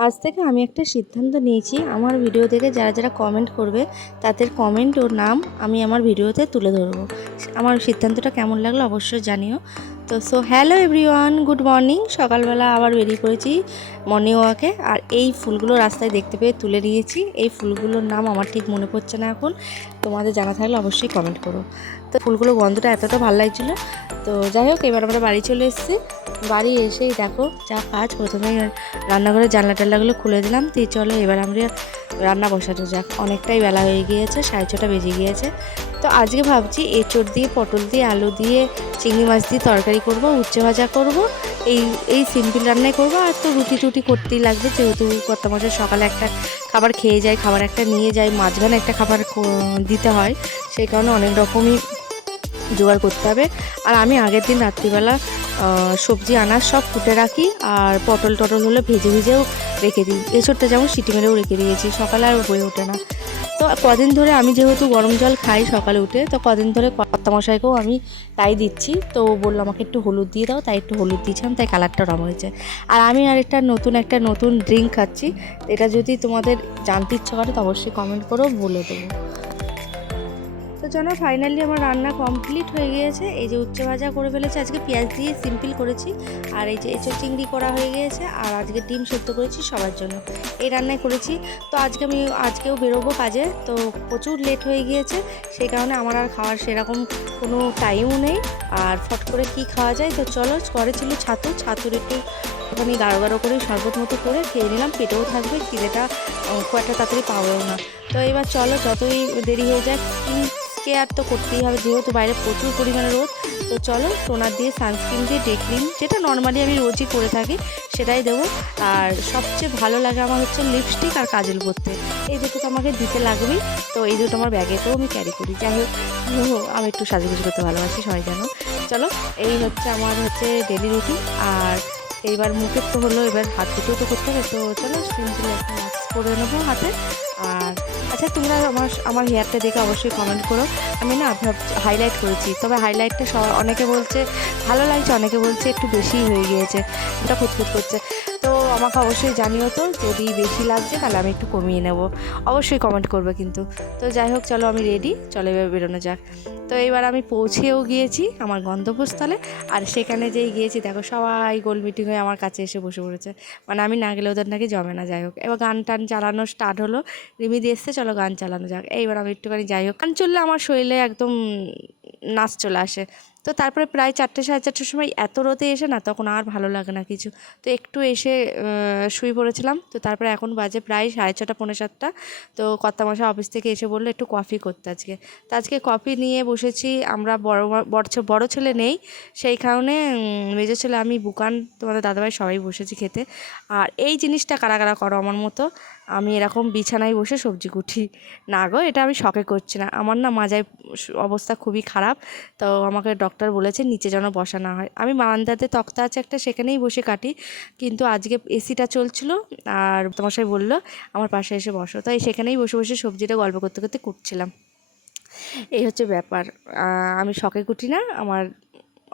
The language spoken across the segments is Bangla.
আজ থেকে আমি একটা সিদ্ধান্ত নিয়েছি, আমার ভিডিও দেখে যারা যারা কমেন্ট করবে তাদের কমেন্ট ও নাম আমি আমার ভিডিওতে তুলে ধরবো। আমার সিদ্ধান্তটা কেমন লাগলো অবশ্যই জানিও। তো হ্যালো এভরিওয়ান, গুড মর্নিং। সকালবেলা আবার বেরিয়ে পড়েছি মর্নিং ওয়াকে। আর এই ফুলগুলো রাস্তায় দেখতে পেয়ে তুলে নিয়েছি। এই ফুলগুলোর নাম আমার ঠিক মনে পড়ছে না এখন, তোমাদের জানা থাকলে অবশ্যই কমেন্ট করো। তো ফুলগুলো গন্ধটা এতটা ভালো লাগছিলো। তো যাই হোক, এবার আমরা বাড়ি চলে এসেছি। বাড়ি এসেই দেখো যা কাজ, প্রথমেই রান্নাঘরের জানলা টাল্লাগুলো খুলে দিলাম। তো চলো এবার আমরা রান্না বসাতে যাক। অনেকটাই বেলা হয়ে গিয়েছে, 6:30 বেজে গিয়েছে। তো আজকে ভাবছি এঁচোড় দিয়ে, পটল দিয়ে, আলু দিয়ে, চিংড়ি মাছ দিয়ে তরকারি করব, উচ্ছে ভাজা করব। এই সিম্পল রান্নাই করব। আর তো রুটি টুটি করতেই লাগবে, যেহেতু কর্তামশাই সকালে একটা খাবার খেয়ে যায়, খাবার একটা নিয়ে যায়, মাঝখানে একটা খাবার দিতে হয়, সেই কারণে অনেক রকমই জোগাড় করতে হবে। আর আমি আগের দিন রাত্রিবেলা সবজি আনাজ সব কুটে রাখি, আর পটল টটল হলে ভেজে ভেজেও রেখে দিই। এঁচোড়টা যেমন সিটি মেরেও রেখে দিয়েছি, সকালে আর হয়ে ওঠে না। তো কদিন ধরে আমি যেহেতু গরম জল খাই সকালে উঠে, তো কদিন ধরে কর্তামশাইকেও আমি তাই দিচ্ছি। তো বললো আমাকে একটু হলুদ দিয়ে দাও, তাই একটু হলুদ দিয়েছিলাম, তাই কালারটা ওরম হয়েছে। আর আমি আর একটা নতুন ড্রিঙ্ক খাচ্ছি। এটা যদি তোমাদের জানতে ইচ্ছা করে তো অবশ্যই কমেন্ট করো, বলে দেবো। তো জানো ফাইনালি আমার রান্না কমপ্লিট হয়ে গিয়েছে। এই যে উচ্ছে ভাজা করে ফেলেছি, আজকে পেঁয়াজ দিয়ে সিম্পল করেছি। আর এই যে এঁচোড় চিংড়ি করা হয়ে গিয়েছে, আর আজকে ডিম সেদ্ধ করেছি সবার জন্য। এই রান্নাই করেছি। তো আজকেও বেরোবো কাজে, তো প্রচুর লেট হয়ে গিয়েছে। সেই কারণে আমার আর খাওয়ার সেরকম কোনো টাইমও নেই। আর ফট করে কি খাওয়া যায়, তো চলো, করেছিল ছাতুর একটু ওখানে গাঢ় গাঢ় করে শরবত মতো করে খেয়ে নিলাম। পেটেও থাকবে, খিদেটা খুব একটা তাড়াতাড়ি পাবেও না। তো এবার চলো, যতই দেরি হয়ে যায় কেয়ার তো করতেই হবে, যেহেতু বাইরে প্রচুর পরিমাণে রোদ। তো চলো, টোনার দিয়ে, সানস্ক্রিন দিয়ে, ডে ক্রিম, যেটা নর্মালি আমি রোজই করে থাকি সেটাই দেবো। আর সবচেয়ে ভালো লাগে আমার হচ্ছে লিপস্টিক আর কাজল করতে। এই দুটো তো আমাকে দিতে লাগবেই। তো এই দুটো আমার ব্যাগেতেও আমি ক্যারি করি। যাই হোক, আমি একটু সাজুগুজু করতে ভালোবাসি, সবাই জানো। চলো, এই হচ্ছে আমার ডেলি রুটিন। আর এইবার মুখের তো হলো, এবার হাত দুটো তো করতে হবে। তো চলো, সিম্পল একটা মাস্ক পরে নেবো হাতে। আর আচ্ছা, তোমরা আমার হেয়ারটা দেখে অবশ্যই কমেন্ট করো। আমি না হাইলাইট করেছি, তবে হাইলাইটটা অনেকে বলছে ভালো লাগছে, অনেকে বলছে একটু বেশি হয়ে গিয়েছে, এটা খুঁতখুত করছে। তো আমাকে অবশ্যই জানিও, তো যদি বেশি লাগছে তাহলে আমি একটু কমিয়ে নেব। অবশ্যই কমেন্ট করবে কিন্তু। তো যাই হোক, চলো আমি রেডি, চলো এবার বেরোনো যাক। তো এবার আমি পৌঁছেও গিয়েছি আমার গন্তব্যস্থলে। আর সেখানে যেই গিয়েছি দেখো, সবাই গোল মিটিং হয়ে আমার কাছে এসে বসে পড়েছে। মানে আমি না গেলে ওদের নাকি জমে না। যাই হোক, এবার গান টান চালানো স্টার্ট হলো। রিমি দিয়ে এসছে, চলো গান চালানো যাক। এইবার আমি একটুখানি, যাই হোক, গান চললে আমার শরীরে একদম নাচ চলে আসে। তো তারপরে প্রায় 4টে, 4:30টার সময় এত রোদে এসে না, তখন আর ভালো লাগে না কিছু। তো একটু এসে শুয়ে পড়েছিলাম। তো তারপরে এখন বাজে প্রায় 6:30, পৌনে 7টা। তো কর্তামশাই অফিস থেকে এসে বললো একটু কফি করতে আজকে। তো আজকে কফি নিয়ে বসেছি আমরা। বড় ছেলে নেই, সেই কারণে মেজো ছেলে, আমি, বুকান, তোমাদের দাদাভাই সবাই বসেছি খেতে। আর এই জিনিসটা কারা কারা করো আমার মতো? আমি এরকম বিছানায় বসে সবজি কুটি না গো, এটা আমি শখে করছি না। আমার না মাজায় অবস্থা খুবই খারাপ। তো আমাকে ডক্টর বলেছে নিচে যেন বসা না হয়। আমি বারান্দাতে তক্তা আছে একটা, সেখানেই বসে কাটি। কিন্তু আজকে এসিটা চলছিল, আর তোমাশাই বললো আমার পাশে এসে বসো, তাই সেখানেই বসে বসে সবজিটা গল্প করতে করতে কুটছিলাম। এই হচ্ছে ব্যাপার। আমি শখে কুটি না, আমার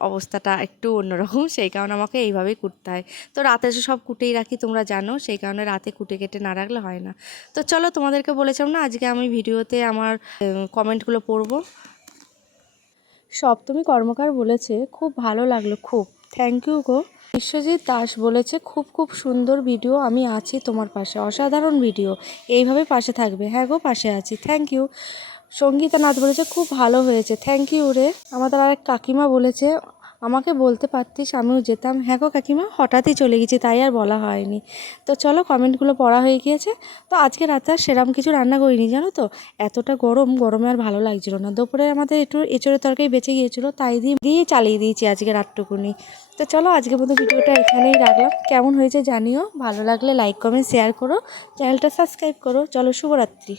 অবস্থাটা একটু অন্যরকম, সেই কারণে আমাকে এইভাবেই কুটতে হয়। তো রাতে এসে সব কুটেই রাখি, তোমরা জানো, সেই কারণে রাতে কুটে কেটে না রাখলে হয় না। তো চলো, তোমাদেরকে বলেছিলাম না আজকে আমি ভিডিওতে আমার কমেন্টগুলো পড়বো। সপ্তমী কর্মকার বলেছে খুব ভালো লাগলো, খুব থ্যাংক ইউ গো। বিশ্বজিৎ দাস বলেছে খুব খুব সুন্দর ভিডিও, আমি আছি তোমার পাশে, অসাধারণ ভিডিও, এইভাবে পাশে থাকবে। হ্যাঁ গো, পাশে আছি, থ্যাংক ইউ। সঙ্গীতা নাথ বলেছে খুব ভালো হয়েছে, থ্যাংক ইউ রে। আমাদের আরেক কাকিমা বলেছে আমাকে বলতে পারতিস, আমিও যেতাম। হ্যাঁ গো কাকিমা, হঠাৎই চলে গেছি, তাই আর বলা হয়নি। তো চলো, কমেন্টগুলো পড়া হয়ে গিয়েছে। তো আজকে রাতে আর সেরকম কিছু রান্না করিনি, জানো তো, এতটা গরমে আর ভালো লাগছিল না। দুপুরে আমাদের একটু এঁচড়ের তরকারি বেঁচে গিয়েছিলো, তাই দিয়ে চালিয়ে দিয়েছি আজকে রাতটুকুনি। তো চলো, আজকের মতো ভিডিওটা এখানেই রাখলাম। কেমন হয়েছে জানিও, ভালো লাগলে লাইক কমেন্ট শেয়ার করো, চ্যানেলটা সাবস্ক্রাইব করো। চলো, শুভরাত্রি।